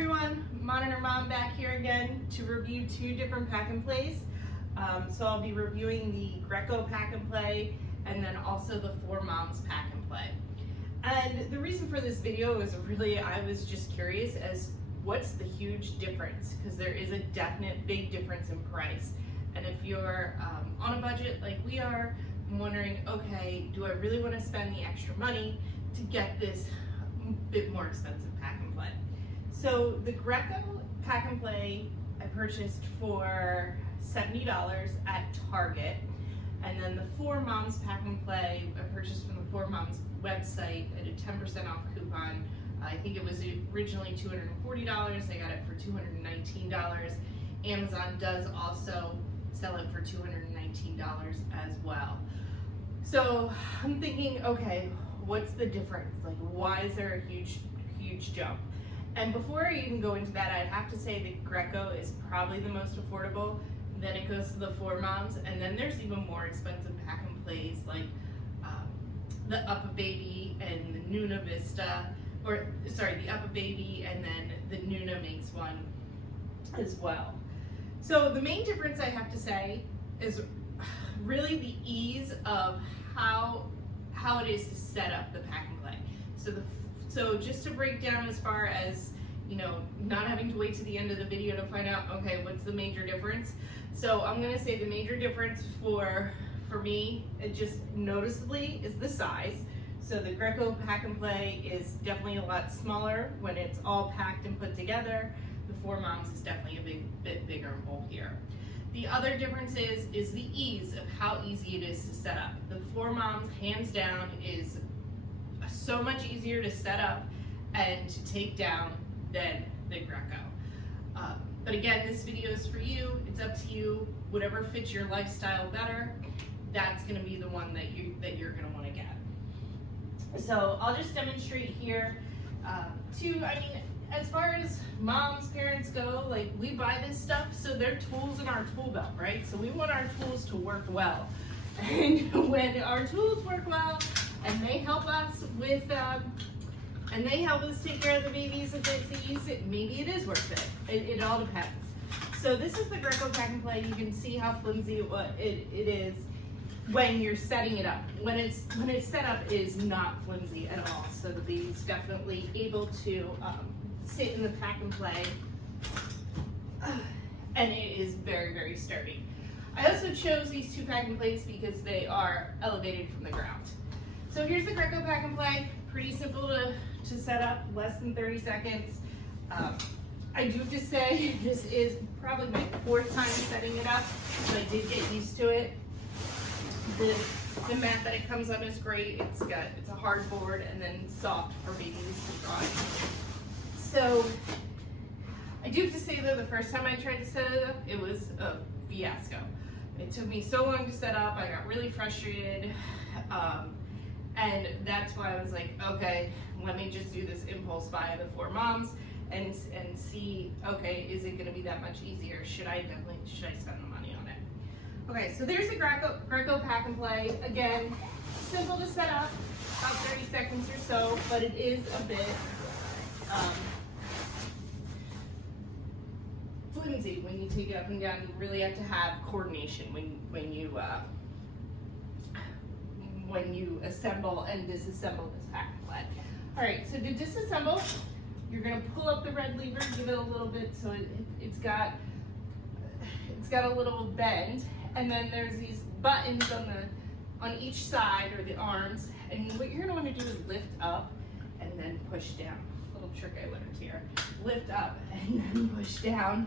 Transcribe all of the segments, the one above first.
everyone, Monitor Mom back here again to review two different pack and plays. So I'll be reviewing the Graco pack and play and then also the Four Moms pack and play. And the reason for this video is really I was just curious as what's the huge difference, because there is a definite big difference in price. And if you're on a budget like we are, I'm wondering, okay, do I really want to spend the extra money to get this bit more expensive pack and play? So the Graco pack and play I purchased for $70 at Target, and then the Four Moms pack and play I purchased from the Four Moms website at a 10% off coupon. I think it was originally $240. I got it for $219. Amazon does also sell it for $219 as well. So I'm thinking, okay, what's the difference? Like, why is there a huge jump? And before I even go into that, I'd have to say that Graco is probably the most affordable. Then it goes to the Four Moms, and then there's even more expensive pack and plays like the Up a Baby and the Nuna Vista, or sorry, the Up a Baby and then the Nuna makes one as well. So the main difference I have to say is really the ease of how it is to set up the pack and play. So just to break down as far as, you know, not having to wait to the end of the video to find out, okay, what's the major difference? So I'm gonna say the major difference for me, it just noticeably is the size. So the Graco pack and play is definitely a lot smaller when it's all packed and put together. The Four Moms is definitely a bit bigger and bulkier. The other difference is the ease of how easy it is to set up. The Four Moms, hands down, is so much easier to set up and to take down than the Graco. But again, this video is for you. It's up to you. Whatever fits your lifestyle better, that's going to be the one that you're going to want to get. So I'll just demonstrate here. I mean, as far as moms, parents go, like, we buy this stuff, so they're tools in our tool belt, right? So we want our tools to work well. And when our tools work well, and they help us with, and they help us take care of the babies if they use it, maybe it is worth it. It all depends. So this is the Graco pack and play. You can see how flimsy it is when you're setting it up. When it's set up, it is not flimsy at all. So the baby's definitely able to sit in the pack and play, and it is very, very sturdy. I also chose these two pack and plays because they are elevated from the ground. So here's the Graco pack and play. Pretty simple to set up, less than 30 seconds. I do have to say, this is probably my fourth time setting it up, so I did get used to it. The mat that it comes on is great. It's a hard board and then soft for babies to dry. So I do have to say though, the first time I tried to set it up, it was a fiasco. It took me so long to set up. I got really frustrated. And that's why I was like, okay, let me just do this impulse buy of the Four Moms and see, okay, is it gonna be that much easier? Should I spend the money on it? Okay, so there's the Graco pack and play. Again, simple to set up, about 30 seconds or so, but it is a bit flimsy when you take it up and down. You really have to have coordination when you assemble and disassemble this pack and play. All right, so to disassemble, you're gonna pull up the red lever, give it a little bit so it's got a little bend, and then there's these buttons on each side, or the arms, and what you're gonna wanna do is lift up and then push down. A little trick I learned here. Lift up and then push down.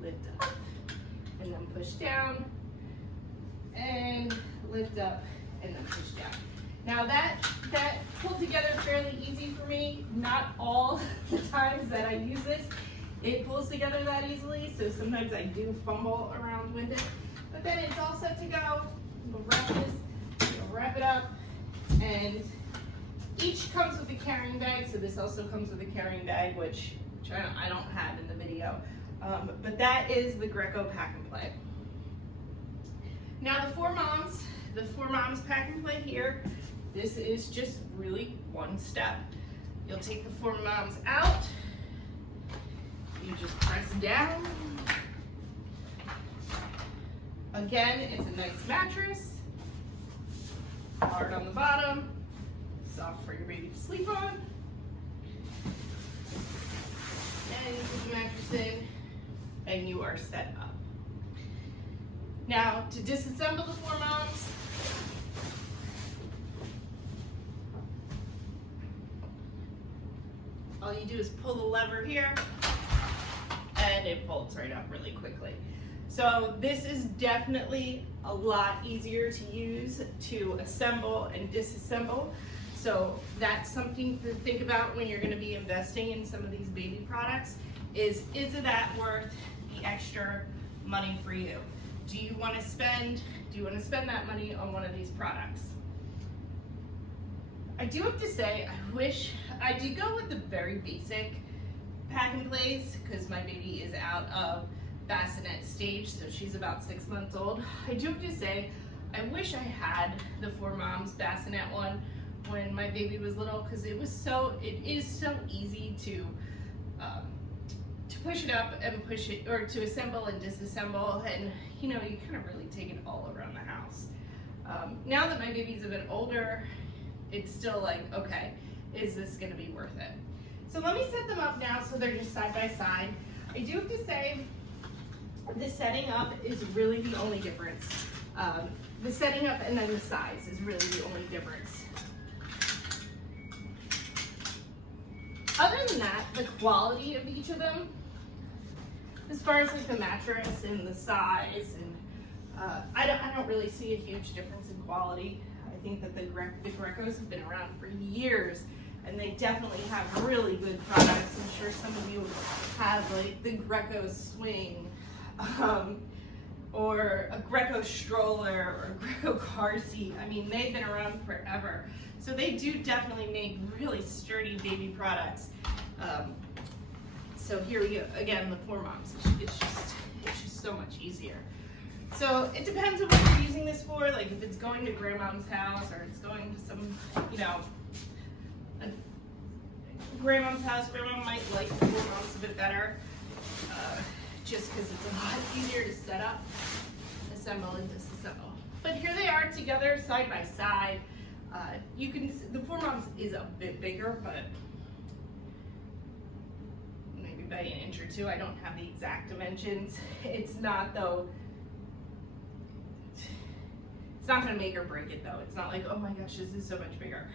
Lift up and then push down, and lift up and then push down. Now that pulled together fairly easy for me. Not all the times that I use this, it pulls together that easily, so sometimes I do fumble around with it. But then it's all set to go. We'll wrap it up, and each comes with a carrying bag, so this also comes with a carrying bag, which I don't have in the video. But that is the Graco pack and play. Now the Four Moms pack and play here, this is just really one step. You'll take the Four Moms out, You just press down. Again, it's a nice mattress. Hard on the bottom, soft for your baby to sleep on. And you put the mattress in, and you are set up. Now, to disassemble the 4Moms, all you do is pull the lever here, and it folds right up really quickly. So this is definitely a lot easier to use to assemble and disassemble. So that's something to think about when you're going to be investing in some of these baby products. Is that worth the extra money for you? Do you want to spend that money on one of these products? I do have to say, I wish I did go with the very basic pack and plays, because my baby is out of bassinet stage, so she's about 6 months old. I do have to say, I wish I had the 4Moms bassinet one when my baby was little, because it is so easy to push it up and push it, or to assemble and disassemble, and you know, you kind of really take it all around the house. Now that my baby's a bit older, it's still like, okay, is this going to be worth it? So let me set them up now so they're just side by side. I do have to say, the setting up is really the only difference. The setting up and then the size is really the only difference. Other than that, the quality of each of them, as far as like the mattress and the size, and I don't really see a huge difference in quality. I think that the Gracos have been around for years, and they definitely have really good products. I'm sure some of you have like the Graco swing, or a Graco stroller, or a Graco car seat. I mean, they've been around forever. So they do definitely make really sturdy baby products. So here we go, again, the 4Moms. It's just so much easier. So it depends on what you're using this for, like if it's going to grandmom's house, or it's going to some, you know, grandmom's house. Grandma might like the 4Moms a bit better, just because it's a lot easier to set up, assemble, and disassemble. But here they are together, side by side. You can see the 4Moms is a bit bigger, but maybe by an inch or two. I don't have the exact dimensions. It's not though. It's not going to make or break it though. It's not like, oh my gosh, this is so much bigger.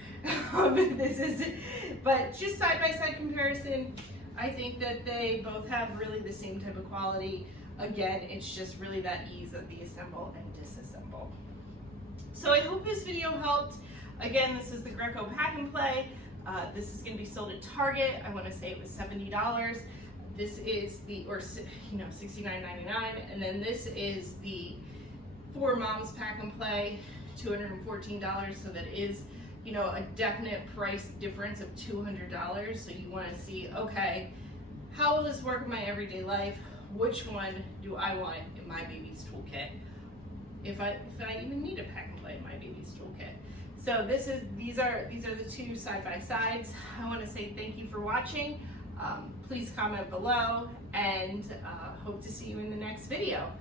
But just side by side comparison, I think that they both have really the same type of quality. Again, it's just really that ease of the assemble and disassemble. So I hope this video helped. Again, this is the Graco Pack and Play. This is going to be sold at Target. I want to say it was $70. This is the, or you know, $69.99, and then this is the 4Moms Pack and Play, $214. So that is, you know, a definite price difference of $200. So you want to see, okay, how will this work in my everyday life? Which one do I want in my baby's toolkit? If I even need a pack and play in my baby's toolkit. So these are the two side by sides. I want to say thank you for watching. Please comment below, and hope to see you in the next video.